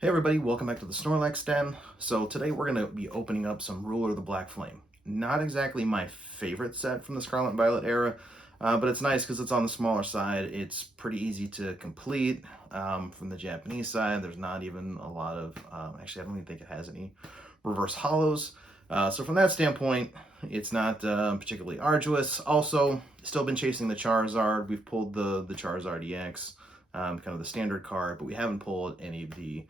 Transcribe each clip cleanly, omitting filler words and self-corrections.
Hey everybody, welcome back to the Snorlax Den. So today we're going to be opening up some Ruler of the Black Flame. Not exactly my favorite set from the Scarlet and Violet era, but it's nice because it's on the smaller side. It's pretty easy to complete. From the Japanese side, there's not even a lot of, actually I don't even think it has any reverse hollows. So from that standpoint, it's not particularly arduous. Also, still been chasing the Charizard. We've pulled the Charizard EX, kind of the standard card, but we haven't pulled any of the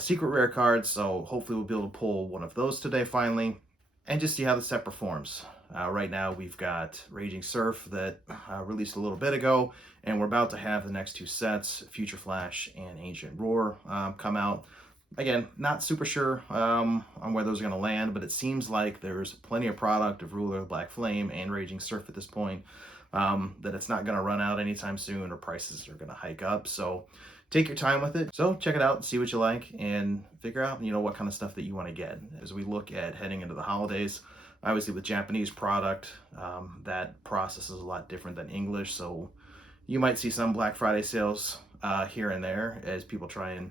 secret rare cards, so hopefully we'll be able to pull one of those today finally, and just see how the set performs. Right now we've got Raging Surf that released a little bit ago, and we're about to have the next two sets, Future Flash and Ancient Roar, come out. Again, not super sure on where those are going to land, but it seems like there's plenty of product of Ruler of Black Flame and Raging Surf at this point, that it's not going to run out anytime soon or prices are going to hike up. So take your time with it. So check it out and see what you like and figure out, what kind of stuff that you want to get. As we look at heading into the holidays, obviously with Japanese product, that process is a lot different than English. So you might see some Black Friday sales here and there as people try and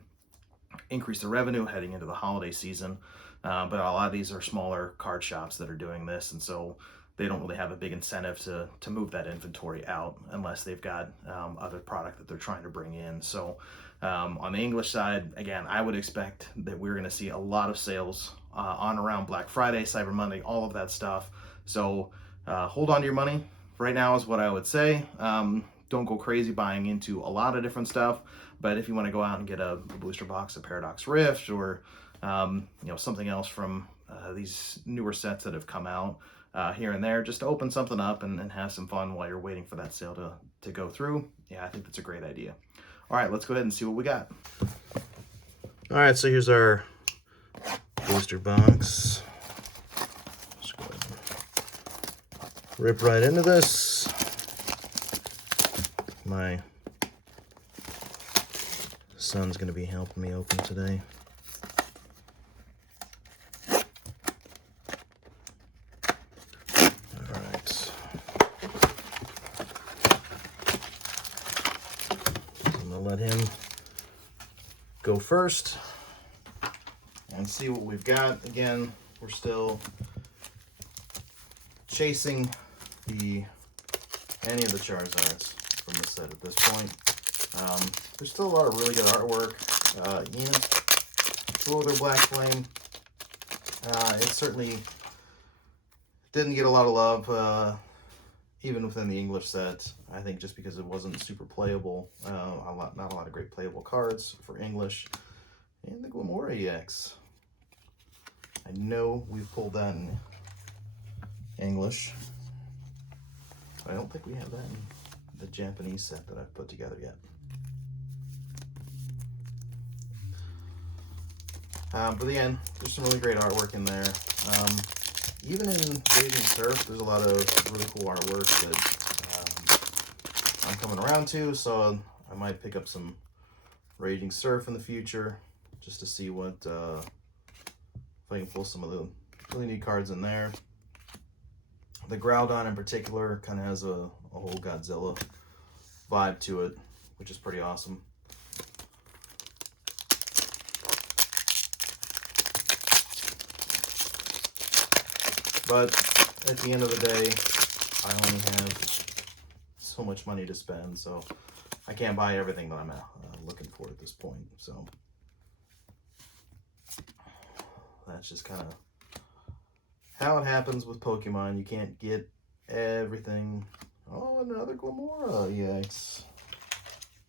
increase the revenue heading into the holiday season. But a lot of these are smaller card shops that are doing this, and so they don't really have a big incentive to move that inventory out unless they've got other product that they're trying to bring in. So on the English side, again, I would expect that we're going to see a lot of sales on around Black Friday, Cyber Monday, all of that stuff. So hold on to your money right now is what I would say. Don't go crazy buying into a lot of different stuff, but if you want to go out and get a booster box of Paradox Rift or something else from these newer sets that have come out here and there, just to open something up and have some fun while you're waiting for that sale to go through, yeah, I think that's a great idea. All right, let's go ahead and see what we got. All right, so here's our booster box. Just go ahead and rip right into this. My son's going to be helping me open today. All right. I'm going to let him go first and see what we've got. Again, we're still chasing any of the Charizards from the set at this point. There's still a lot of really good artwork. Ruler Black Flame. It certainly didn't get a lot of love, even within the English set. I think just because it wasn't super playable. Not a lot of great playable cards for English. And the Glamora EX. I know we've pulled that in English. I don't think we have that in the Japanese set that I've put together yet. But again, there's some really great artwork in there. Even in Raging Surf, there's a lot of really cool artwork that I'm coming around to, so I might pick up some Raging Surf in the future just to see what, if I can pull some of the really neat cards in there. The Groudon in particular kind of has a whole Godzilla vibe to it, which is pretty awesome. But at the end of the day, I only have so much money to spend, so I can't buy everything that I'm looking for at this point. So that's just kind of how it happens with Pokemon. You can't get everything. Oh, another Glamora EX.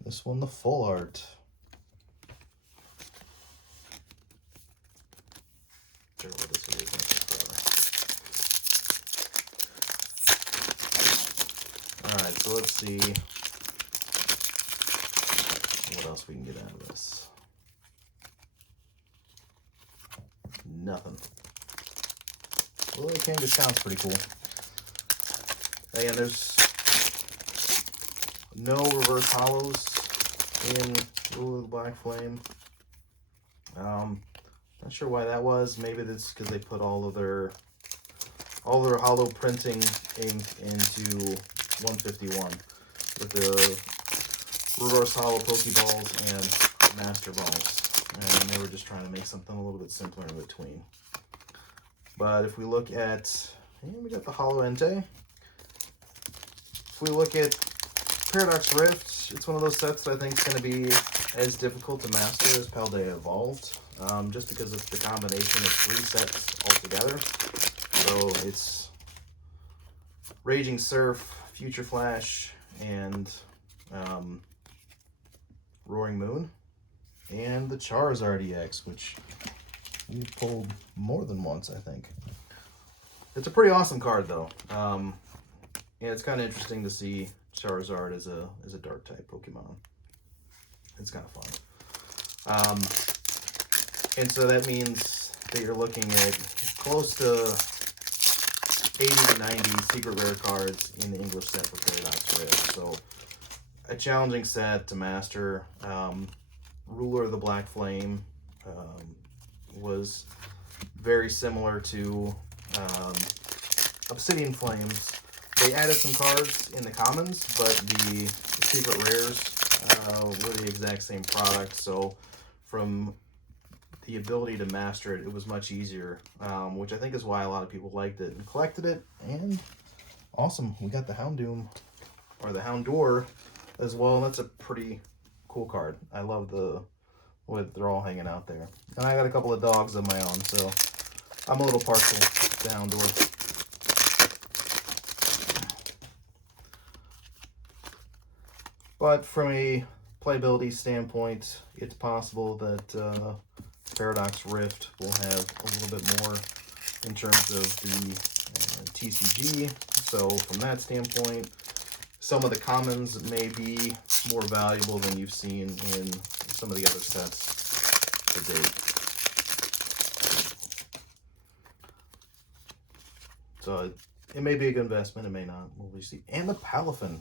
This one, the full art. Bear with us, it is gonna take forever. Alright, so let's see what else we can get out of this. Nothing. Well, the King discount's pretty cool. Again, there's no reverse hollows in Ruler of the Black Flame. Not sure why that was. Maybe that's because they put all their hollow printing ink into 151 with the reverse hollow Pokeballs and Master Balls. and they were just trying to make something a little bit simpler in between. But if we look at, and we got the Hollow Entei. If we look at Paradox Rift, it's one of those sets that I think is going to be as difficult to master as Paldea Evolved, just because of the combination of 3 sets altogether. So it's Raging Surf, Future Flash, and Roaring Moon, and the Charizard EX, which we pulled more than once, I think. It's a pretty awesome card, though. And it's kind of interesting to see Charizard as a dark type Pokemon. It's kind of fun. And so that means that you're looking at close to 80 to 90 secret rare cards in the English set for Paradox Rift. So a challenging set to master. Ruler of the Black Flame was very similar to Obsidian Flames. They added some cards in the commons, but the secret rares were the exact same product. So from the ability to master it, it was much easier, which I think is why a lot of people liked it and collected it. And awesome, we got the Houndoom, or the Houndour as well. That's a pretty cool card. I love the way they're all hanging out there. And I got a couple of dogs of my own, so I'm a little partial to Houndour. But from a playability standpoint, it's possible that Paradox Rift will have a little bit more in terms of the TCG. So from that standpoint, some of the commons may be more valuable than you've seen in some of the other sets to date. So it may be a good investment, it may not. We'll see. And the Palafin.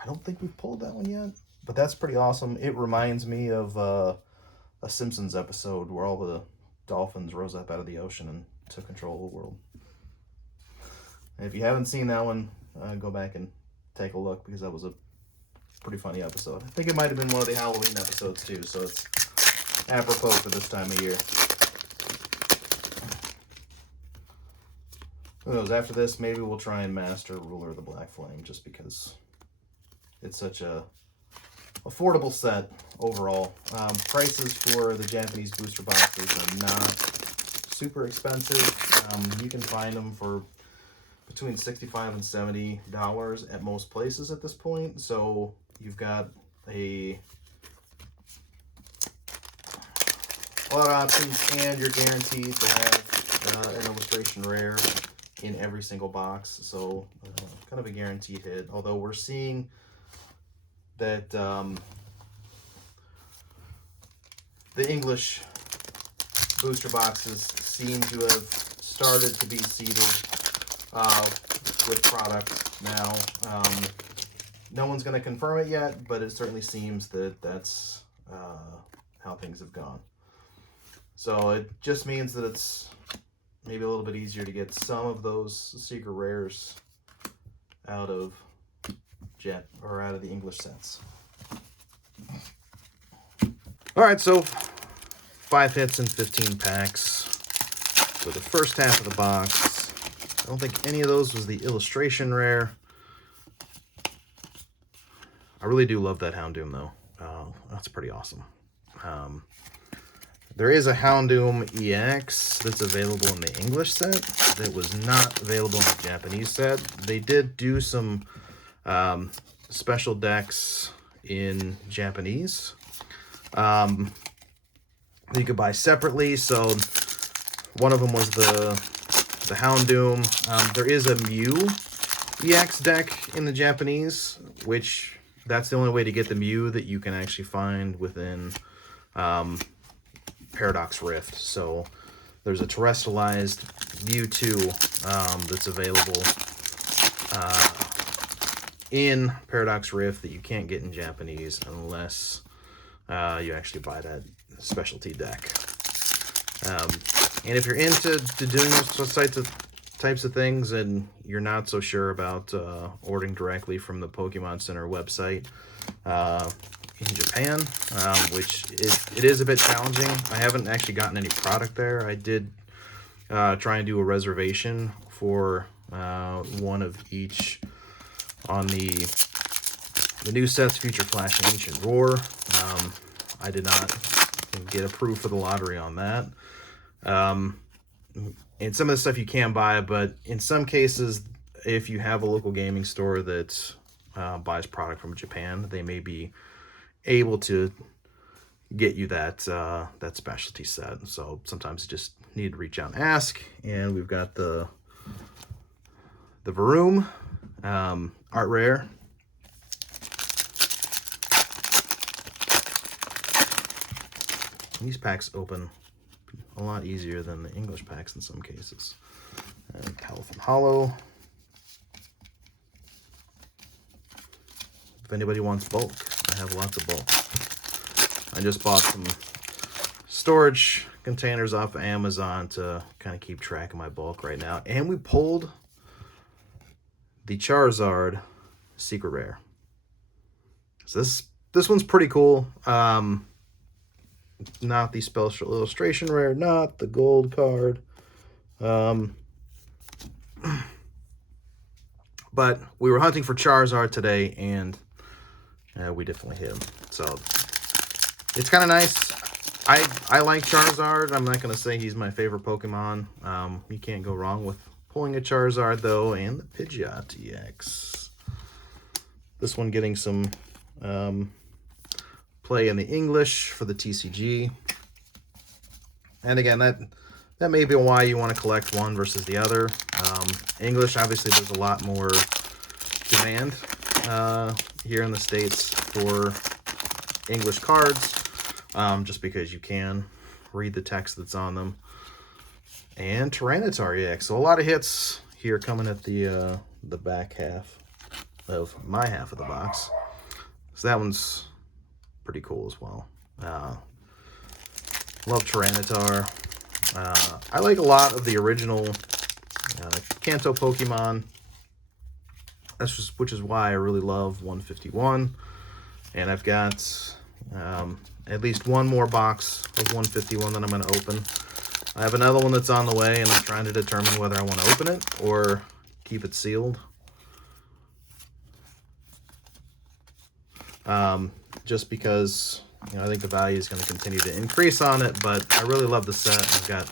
I don't think we've pulled that one yet, but that's pretty awesome. It reminds me of a Simpsons episode where all the dolphins rose up out of the ocean and took control of the world. And if you haven't seen that one, go back and take a look, because that was a pretty funny episode. I think it might have been one of the Halloween episodes too, so it's apropos for this time of year. Who knows, after this, maybe we'll try and master Ruler of the Black Flame, just because it's such a affordable set overall. Prices for the Japanese booster boxes are not super expensive. You can find them for between $65 and $70 at most places at this point. So you've got a lot of options, and you're guaranteed to have an illustration rare in every single box. So kind of a guaranteed hit. Although we're seeing that the English booster boxes seem to have started to be seeded with product now. No one's going to confirm it yet, but it certainly seems that that's how things have gone. So it just means that it's maybe a little bit easier to get some of those secret rares out of out of the English sets. All right, so 5 hits and 15 packs for the first half of the box. I don't think any of those was the illustration rare. I really do love that Houndoom, though. That's pretty awesome. There is a Houndoom EX that's available in the English set that was not available in the Japanese set. They did do some special decks in Japanese that you could buy separately. So one of them was the Houndoom. There is a Mew EX deck in the Japanese, which that's the only way to get the Mew that you can actually find within Paradox Rift. So there's a terrestrialized Mewtwo that's available in Paradox Rift that you can't get in Japanese unless you actually buy that specialty deck. And if you're into doing those types of things and you're not so sure about ordering directly from the Pokemon Center website, in Japan, which it is a bit challenging. I haven't actually gotten any product there. I did try and do a reservation for one of each on the new sets, Future Flash and Ancient Roar. I did not get approved for the lottery on that. And some of the stuff you can buy, but in some cases, if you have a local gaming store that buys product from Japan, they may be able to get you that that specialty set. So sometimes you just need to reach out and ask. And we've got the Varoom art rare. These packs open a lot easier than the English packs in some cases. And California Hollow. If anybody wants bulk, I have lots of bulk. I just bought some storage containers off of Amazon to kind of keep track of my bulk right now. And we pulled the Charizard Secret Rare. So this one's pretty cool. Not the special illustration rare, not the gold card. But we were hunting for Charizard today, and we definitely hit him. So it's kind of nice. I like Charizard. I'm not going to say he's my favorite Pokemon. You can't go wrong with pulling a Charizard, though, and the Pidgeot EX. This one getting some play in the English for the TCG. And again, that may be why you want to collect one versus the other. English, obviously, there's a lot more demand here in the States for English cards, just because you can read the text that's on them. And Tyranitar EX. So a lot of hits here coming at the back half of my half of the box. So that one's pretty cool as well. Love Tyranitar. I like a lot of the original Kanto Pokemon. Which is why I really love 151. And I've got at least one more box of 151 that I'm going to open. I have another one that's on the way, and I'm trying to determine whether I want to open it or keep it sealed. Just because, I think the value is going to continue to increase on it, but I really love the set. I've got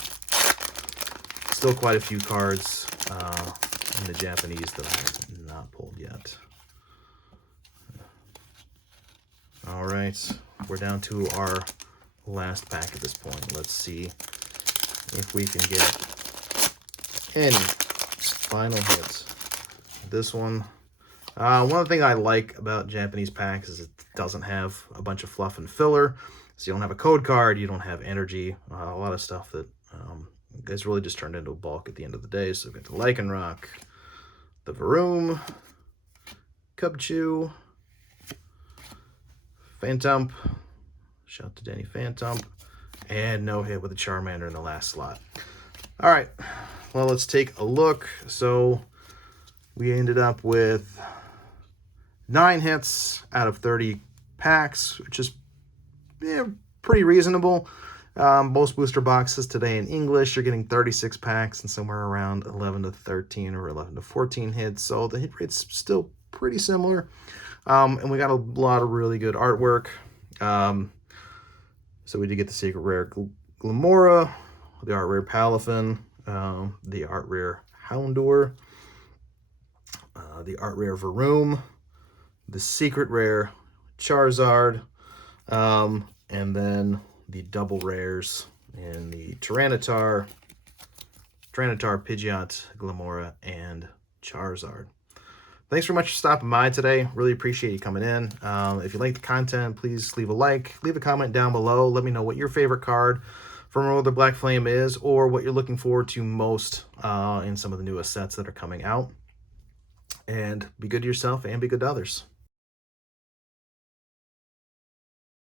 still quite a few cards in the Japanese that I have not pulled yet. All right, we're down to our last pack at this point. Let's see if we can get any final hits. This one. One thing I like about Japanese packs is it doesn't have a bunch of fluff and filler. So you don't have a code card, you don't have energy, a lot of stuff that is really just turned into a bulk at the end of the day. So we've got the Lycanroc, the Varoom, Cubchoo, Phantump, shout out to Danny Phantump, and no hit with a Charmander in the last slot. All right, well, let's take a look. So we ended up with 9 hits out of 30 packs, which is pretty reasonable. Most booster boxes today in English, you're getting 36 packs and somewhere around 11 to 13 or 11 to 14 hits. So the hit rate's still pretty similar. And we got a lot of really good artwork. So we did get the Secret Rare Glamora, the Art Rare Palafin, the Art Rare Houndour, the Art Rare Varoom, the Secret Rare Charizard, and then the double rares in the Tyranitar, Pidgeot, Glamora, and Charizard. Thanks very much for stopping by today. Really appreciate you coming in. If you like the content, please leave a like, leave a comment down below. Let me know what your favorite card from Roller Black Flame is, or what you're looking forward to most in some of the newest sets that are coming out. And be good to yourself and be good to others.